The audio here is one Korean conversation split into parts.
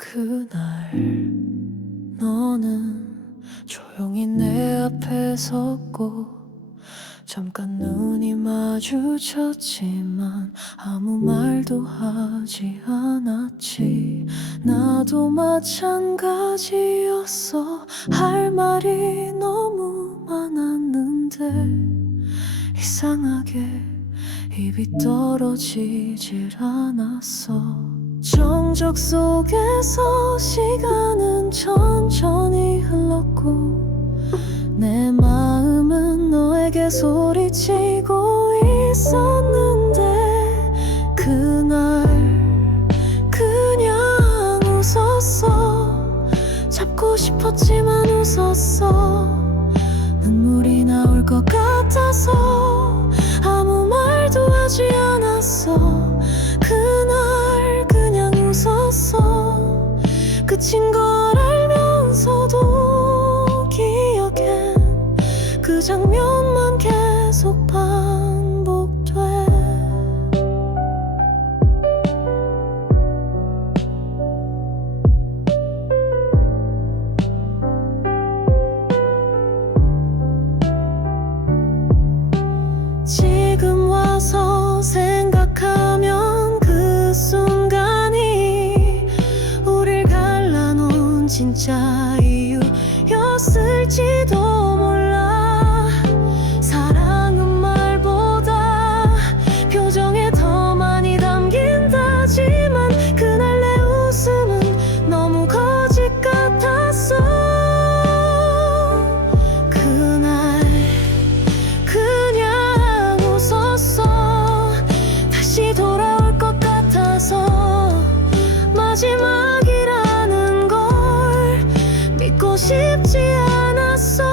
그날 너는 조용히 내 앞에 섰고 잠깐 눈이 마주쳤지만 아무 말도 하지 않았지. 나도 마찬가지였어. 할 말이 너무 많았는데 이상하게 입이 떨어지질 않았어 정적 속에서 시간은 천천히 흘렀고 내 마음은 너에게 소리치고 있었는데 그날 그냥 웃었어. 잡고 싶었지만 웃었어 끝인 걸 알면서도 기억엔 그 장면만 계속 반복돼. 지금 와서 心真。 싶지 않았어.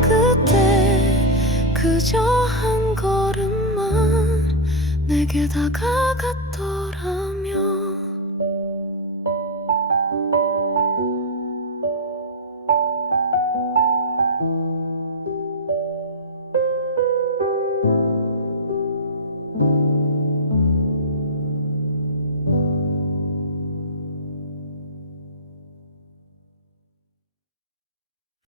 그때 그저 한 걸음만 내게 다가갔